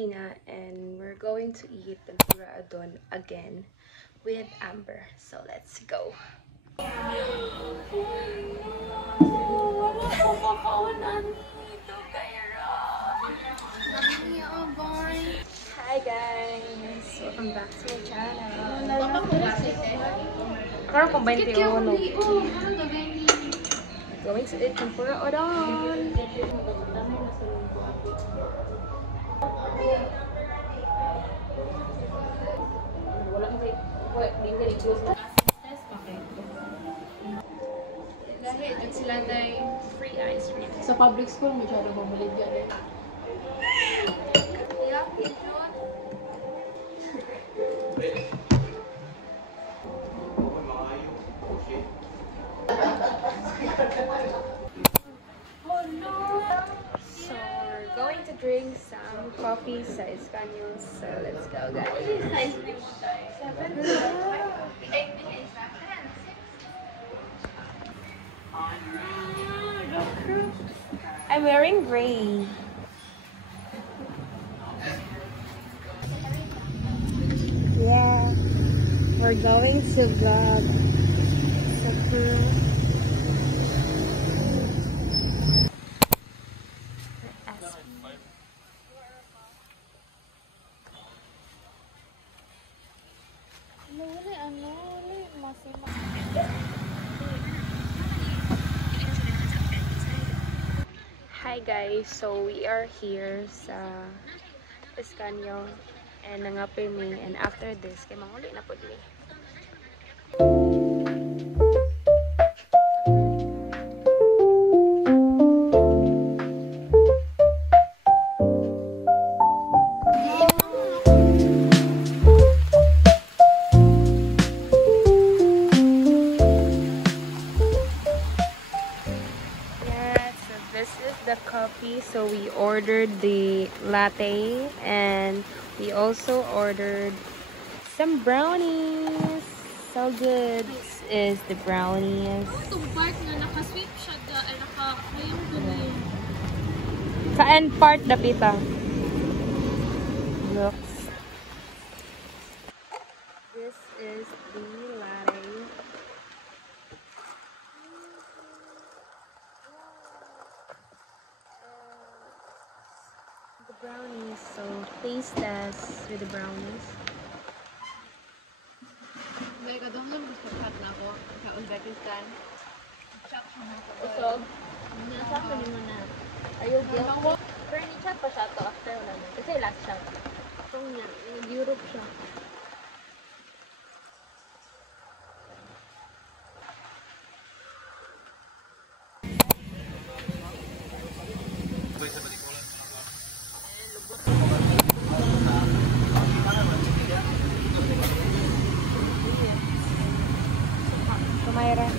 Sheena and we're going to eat tempura adon again with Amber. So let's go. Hi guys! Welcome back to my channel. Parang combine tayo ano. Going to eat tempura udon. Dahil sila na free ice cream. Sa public school, masyado mamulit yan eh. So we're going to drink some coffee sa Escanio. So let's go guys. I'm wearing gray. Yeah, we're going to vlog Sakura. Hi guys, so we are here sa Escanio and nangapoy mi and after this kay manguli na pud mi. The coffee, so we ordered the latte and we also ordered some brownies. So good. This is the brownies. Sa end part the pita. Looks. This is the latte. Brownies, so taste test with the brownies. May kadang lang gusto cut na ako sa Uzbekistan. Chop siya na ako. So, nasa ko mo na. Ayaw guilty. Pero ni-chat pa siya to after na. Kasi last shot. Itong niya, nag-Europe siya. Mayra.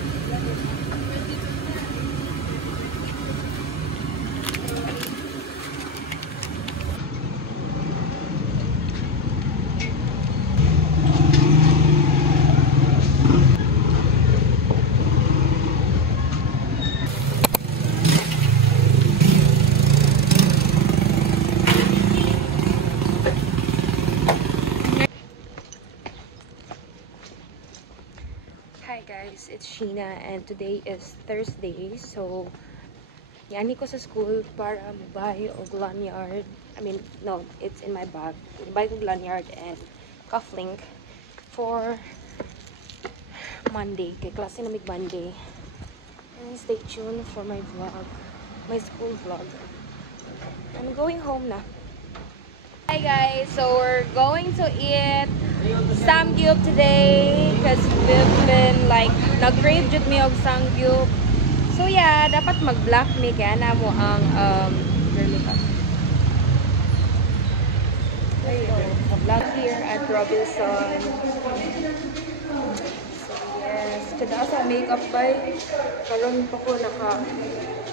Hi guys, it's Sheena and today is Thursday, so yani ko sa school para mabuy og lanyard. I mean, no, it's in my bag. Buy ko lanyard and cufflink for Monday. Kay klase na mig Monday. And stay tuned for my vlog, my school vlog. I'm going home na. Hi guys, so we're going to eat samgyup today because we've been like nag-crave jud mi og samgyup. So yeah, dapat mag-black mi kaya na mo ang makeup. Vlog here at Robinson. So yes, kada sa makeup by karon pa ko naka.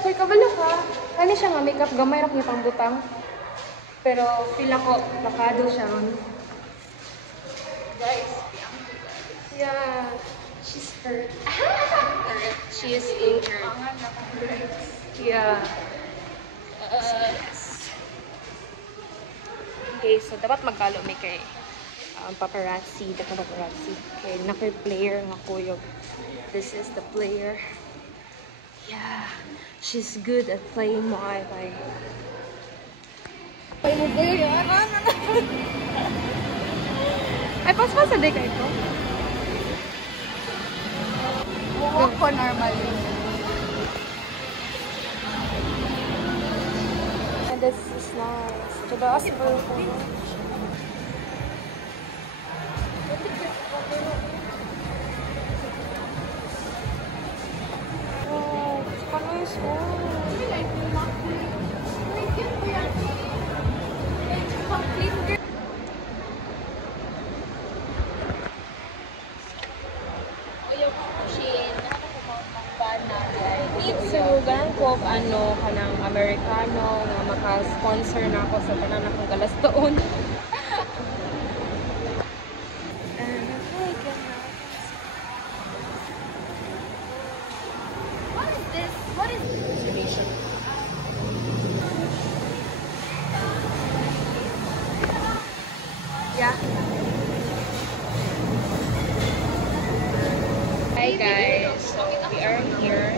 Hoy, kabalo ka. Kani siya nga makeup gamay ra ni pangbutang. Pero feel ako bakado siya ron. Guys, yeah, she's hurt. She is injured. Yeah. Yes. Okay, so dapat magkalo may kay paparazzi, the paparazzi. Okay, naka-player nga kuyog. This is the player. Yeah, she's good at playing Muay Thai. Ay, pas-pas na kay ko. Walk ko normally. And this is nice. Tudas po. Oh, panis mo. So, ganang ko kanang Amerikano nga maka-sponsor na ako sa tanan akong galastoon. What is this? What is this? Yeah. Hi guys, so we are here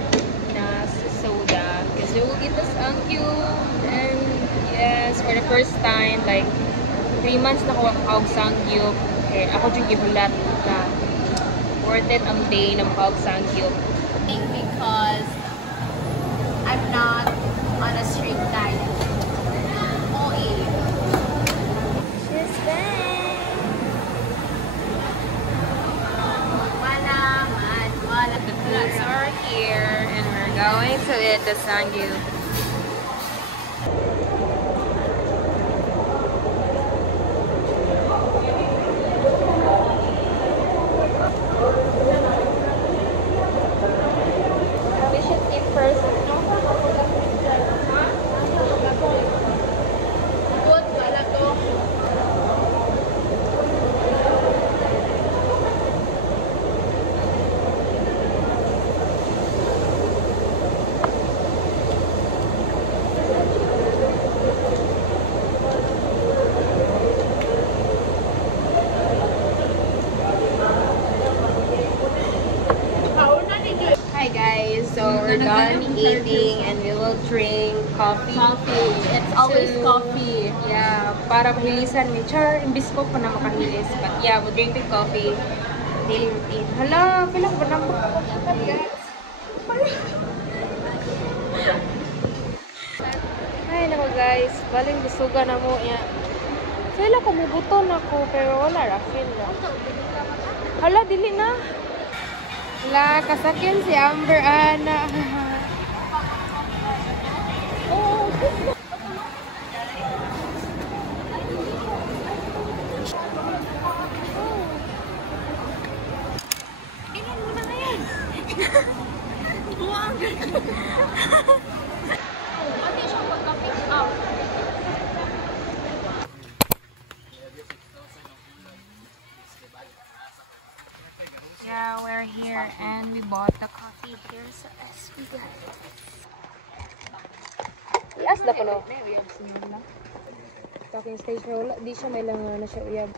na sa Soda because we will eat the Sangyup, and yes, for the first time, like 3 months na ko makakaog Sangyup. Okay, ako yung gibulat na worth it ang day na makakaog Sangyup. Because I'm not on a strict diet. OA. She's back! Wala. So we're here and we're going to eat the Sangyup. We should eat first. Good, wala to. Hi guys, so we're done eating and we will drink coffee. Coffee. It's always coffee. Yeah, para mahilisan ni Char, imbis ko pa na makahilis. But yeah, we'll drink the coffee. Daily routine. Hala, pilang ba naman? Ay, nako guys, baling bisugan na mo. Yeah. Kaya ko mubuton ako, pero wala ra, feel na. Hala, dili na. Hala, kasakyan si Amber Ana. Oh, Ilan mo na ngayon? Buwang. Pati siya pagka-pick up. yeah, we're here and we bought the coffee here. So as we got it. Yes, the puno. Talking stage na wala. Di siya may lang na siya uyab.